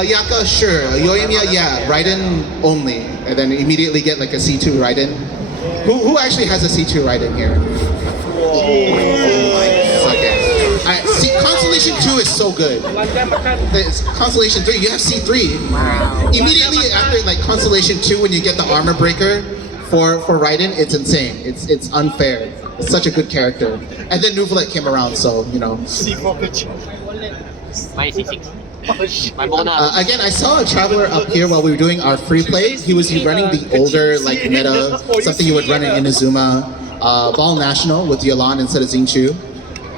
Yaka, sure. Yoimiya, yeah. Raiden only. And then immediately get like a C2 Raiden. Who actually has a C2 Raiden here? Okay. Alright, Constellation 2 is so good. Constellation 3, you have C3. Immediately after like Constellation 2, when you get the armor breaker for Raiden, it's insane. It's unfair. It's such a good character. And then Nuvolet came around, so, you know. Again, I saw a traveler up here while we were doing our free play. He was running the older like meta, something you would run in Inazuma, Ball National with Yolan instead of Xingqiu.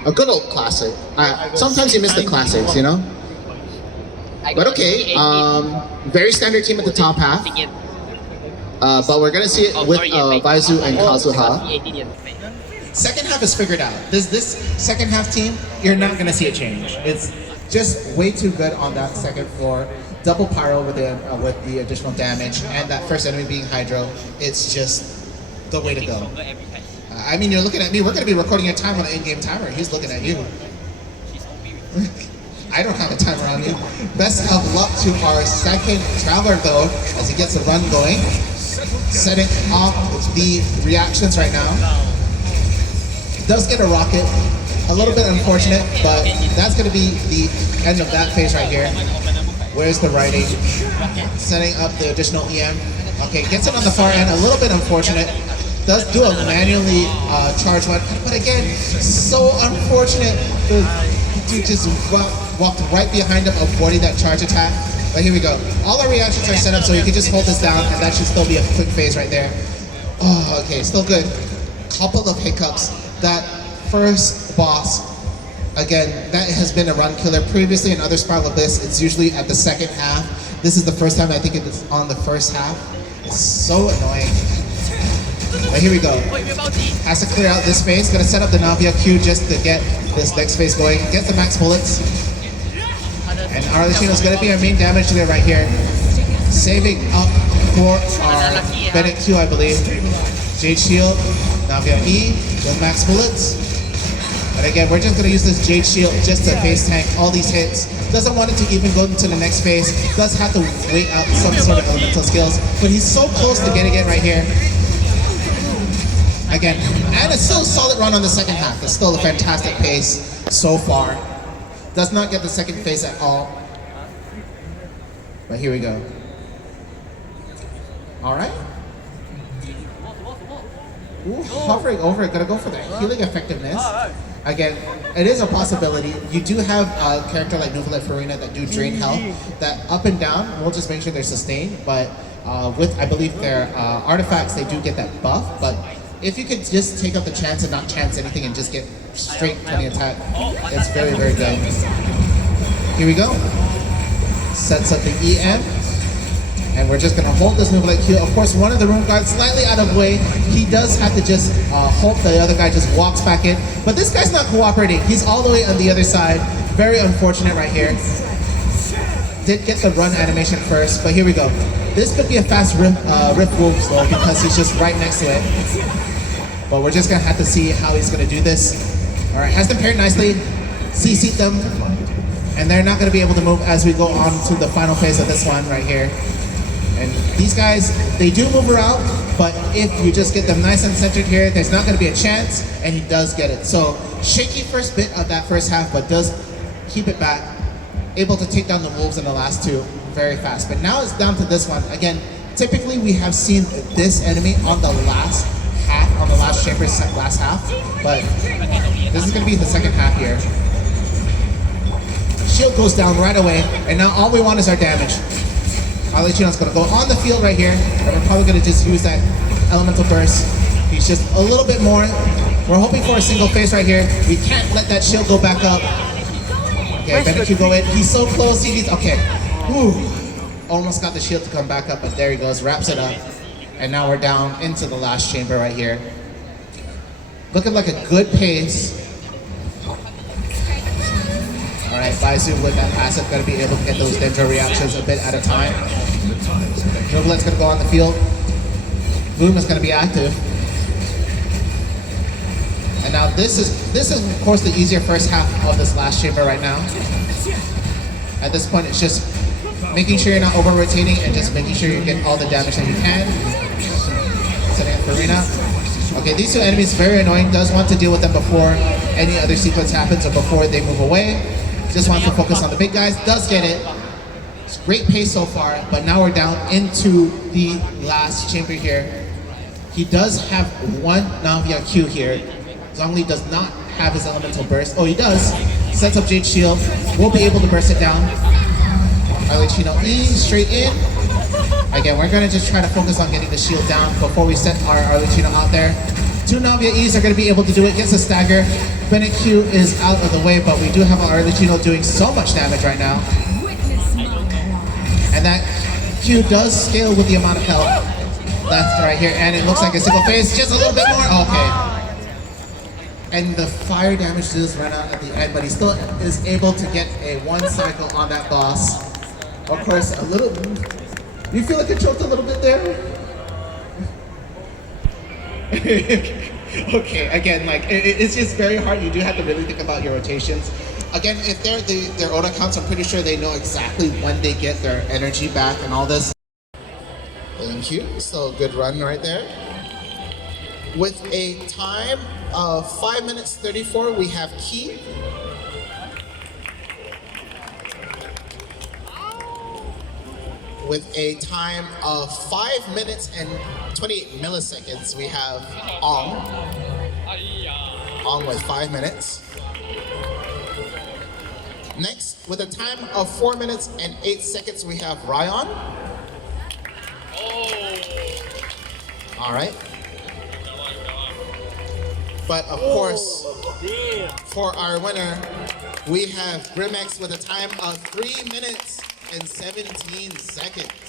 A good old classic. Sometimes you miss the classics, you know? But okay, very standard team at the top half. But we're gonna see it with Baizu and Kazuha. Second half is figured out. This second half team, you're not gonna see a change. It's just way too good on that second floor. Double pyro with the additional damage, and that first enemy being Hydro. It's just the way to go. I mean, you're looking at me. We're gonna be recording your time on the in-game timer. He's looking at you. I don't have a timer on you. Best of luck to our second traveler though, as he gets a run going. Setting off the reactions right now. Does get a rocket. A little bit unfortunate, but that's going to be the end of that phase right here. Where's the writing? Setting up the additional EM. Okay, gets it on the far end. A little bit unfortunate. Does do a manually charge one, but again, so unfortunate. The dude just walked right behind him, avoiding that charge attack. But here we go. All our reactions are set up so you can just hold this down, and that should still be a quick phase right there. Oh, okay, still good. Couple of hiccups. That first boss, again, that has been a run killer. Previously in other Spiral Abyss, it's usually at the second half. This is the first time I think it's on the first half. It's so annoying. But here we go. Has to clear out this space. Gonna set up the Navia Q just to get this next phase going. Get the max bullets. And Arlecchino's gonna be our main damage dealer right here. Saving up for our Bennett Q, I believe. Jade Shield, Navia E, with max bullets. But again, we're just gonna use this Jade Shield just to face tank all these hits. Doesn't want it to even go into the next phase. Does have to wait out some sort of elemental skills. But he's so close to getting it right here. Again, and it's still a solid run on the second half. It's still a fantastic pace so far. Does not get the second phase at all. But here we go. All right. Ooh, hovering over it, gonna go for the healing effectiveness. Again, it is a possibility. You do have a character like Nuvolet Farina that do drain health, that up and down, we'll just make sure they're sustained, but with, I believe, their artifacts, they do get that buff, but if you could just take up the chance and not chance anything and just get straight 20 attack, it's very, very good. Here we go. Sets up the EM. And we're just gonna hold this Nuvolet Q. Of course, one of the room guards slightly out of way. He does have to just hope the other guy just walks back in. But this guy's not cooperating. He's all the way on the other side. Very unfortunate right here. Did get the run animation first, but here we go. This could be a fast Rift Wolves though, because he's just right next to it. But we're just gonna have to see how he's gonna do this. All right, has them paired nicely. CC'd them. And they're not gonna be able to move as we go on to the final phase of this one right here. And these guys, they do move around, but if you just get them nice and centered here, there's not going to be a chance, and he does get it. So, shaky first bit of that first half, but does keep it back. Able to take down the wolves in the last two very fast. But now it's down to this one. Again, typically we have seen this enemy on the last half, on the last chamber's last half, but this is going to be the second half here. Shield goes down right away, and now all we want is our damage. Arlecchino's gonna go on the field right here, and we're probably gonna just use that elemental burst. He's just a little bit more. We're hoping for a single face right here. We can't let that shield go back up. Okay, Bennett Q go in. He's so close. He needs. Okay. Whew. Almost got the shield to come back up, but there he goes. Wraps it up, and now we're down into the last chamber right here. Looking like a good pace. All right, Baizu with that passive gonna be able to get those Dendro reactions a bit at a time. Nuvolet's gonna go on the field. Boom is gonna be active. And now this is of course the easier first half of this last chamber right now. At this point, it's just making sure you're not over rotating and just making sure you get all the damage that you can. Setting up Farina. Okay, these two enemies very annoying. Does want to deal with them before any other sequence happens or before they move away. Just wants to focus on the big guys. Does get it. It's great pace so far, but now we're down into the last chamber here. He does have one Navia Q here. Zhongli does not have his elemental burst. Oh, he does. Sets up Jade Shield. We'll be able to burst it down. Arlecchino E straight in. Again, we're gonna just try to focus on getting the shield down before we set our Arlecchino out there. Two Navia E's are gonna be able to do it. Gets a stagger. Bennett Q is out of the way, but we do have our Arlecchino doing so much damage right now. And that Q does scale with the amount of health left right here. And it looks like a single phase. Just a little bit more. Okay. And the fire damage does run out at the end, but he still is able to get a one cycle on that boss. Of course, a little... Do you feel like it choked a little bit there? Okay, again, like, it's just very hard. You do have to really think about your rotations. Again, if they're their own accounts, I'm pretty sure they know exactly when they get their energy back and all this. Thank you. So, good run right there. With a time of 5 minutes 34, we have Key. With a time of 5 minutes and 28 milliseconds, we have Ong. Ong with 5 minutes. Next, with a time of 4 minutes and 8 seconds, we have Ryan. All right. But of course, for our winner, we have Grimex with a time of 3 minutes and 17 seconds.